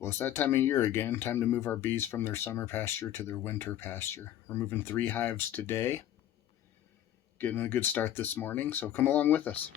Well, it's that time of year again. Time to move our bees from their summer pasture to their winter pasture. We're moving 3 hives today. Getting a good start this morning, so come along with us.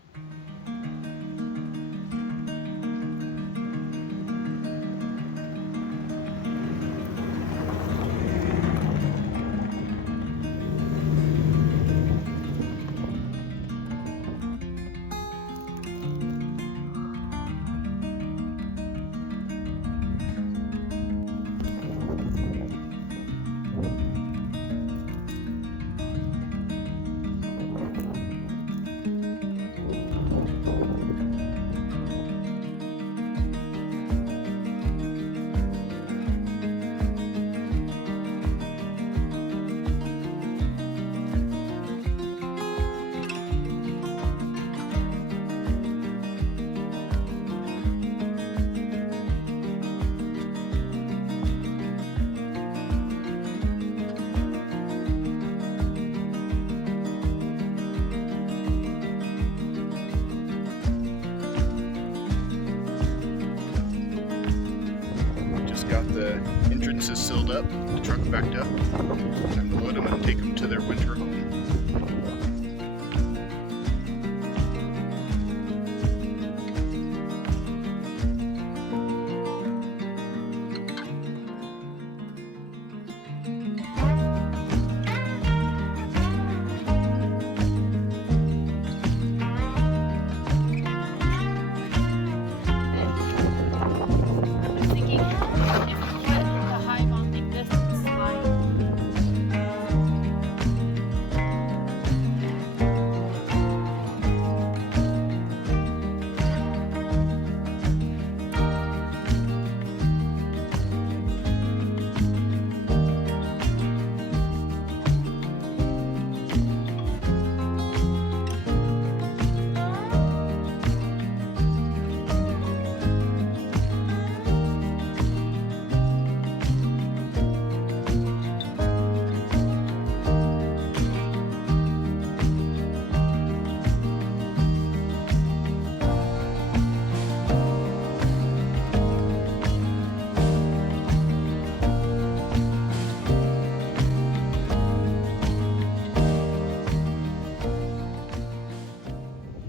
Got the entrances sealed up, the truck backed up. Time to load them and take them to their winter home.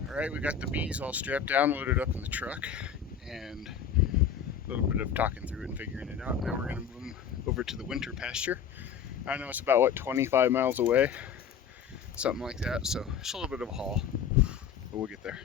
Alright, we got the bees all strapped down, loaded up in the truck, and a little bit of talking through it and figuring it out. Now we're going to move them over to the winter pasture. I know it's about, what, 25 miles away? Something like that, so it's a little bit of a haul, but we'll get there.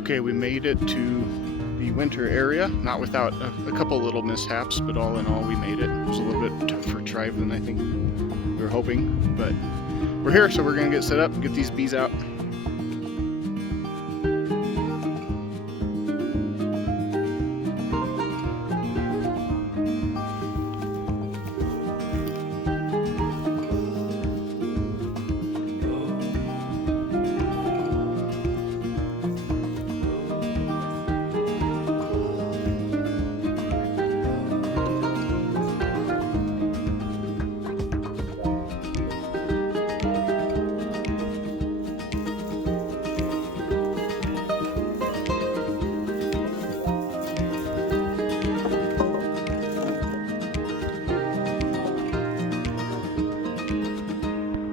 Okay, we made it to the winter area, not without a couple little mishaps, but all in all we made it. It was a little bit tougher drive than I think we were hoping, but we're here, so we're gonna get set up and get these bees out.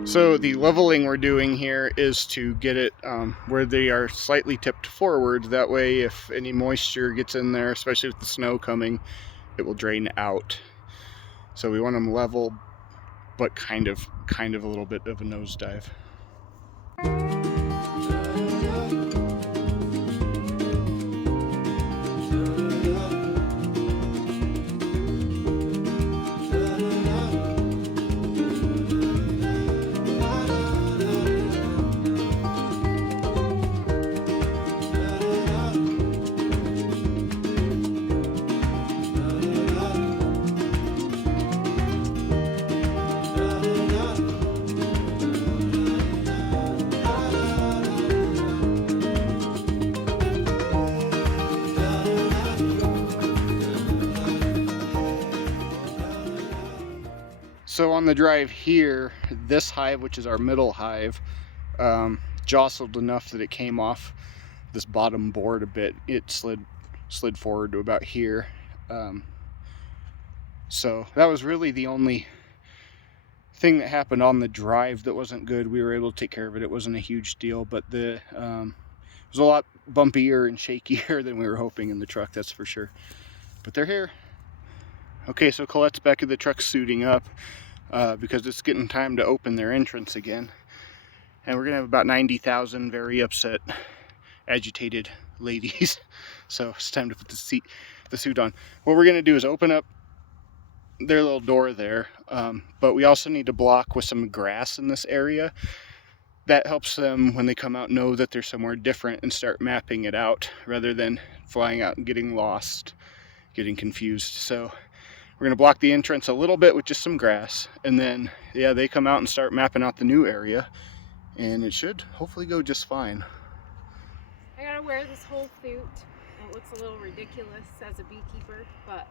So the leveling we're doing here is to get it where they are slightly tipped forward. That way if any moisture gets in there, especially with the snow coming, it will drain out. So we want them level, but kind of a little bit of a nosedive. So on the drive here, this hive, which is our middle hive, jostled enough that it came off this bottom board a bit. It slid forward to about here. So that was really the only thing that happened on the drive that wasn't good. We were able to take care of it. It wasn't a huge deal, but it was a lot bumpier and shakier than we were hoping in the truck, that's for sure. But they're here. Okay, so Colette's back in the truck suiting up because it's getting time to open their entrance again. And we're gonna have about 90,000 very upset, agitated ladies. So it's time to put the suit on. What we're gonna do is open up their little door there, but we also need to block with some grass in this area. That helps them, when they come out, know that they're somewhere different and start mapping it out rather than flying out and getting lost, getting confused. So we're gonna block the entrance a little bit with just some grass, and then yeah, they come out and start mapping out the new area, and it should hopefully go just fine. I gotta wear this whole suit. It looks a little ridiculous as a beekeeper, but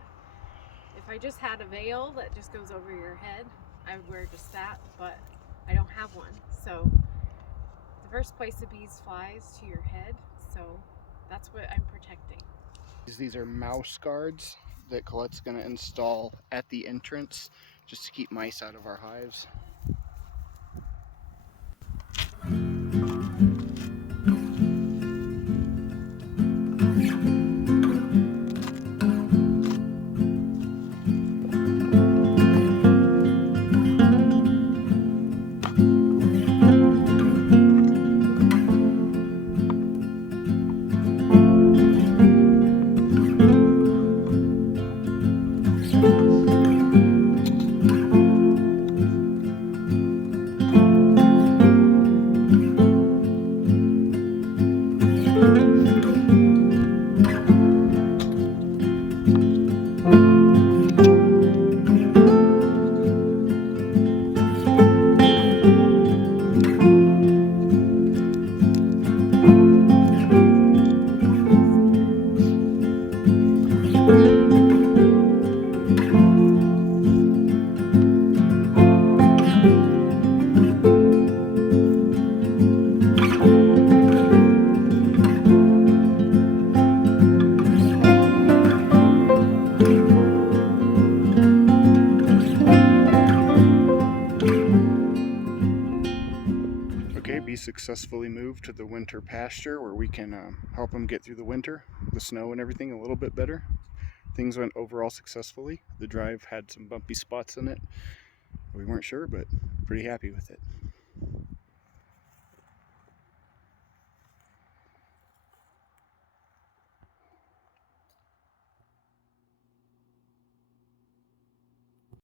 if I just had a veil that just goes over your head, I would wear just that, but I don't have one. So the first place the bees flies to your head, so that's what I'm protecting. These are mouse guards that Colette's gonna install at the entrance just to keep mice out of our hives. Okay, bees successfully moved to the winter pasture where we can help them get through the winter, the snow and everything a little bit better. Things went overall successfully. The drive had some bumpy spots in it. We weren't sure, but pretty happy with it.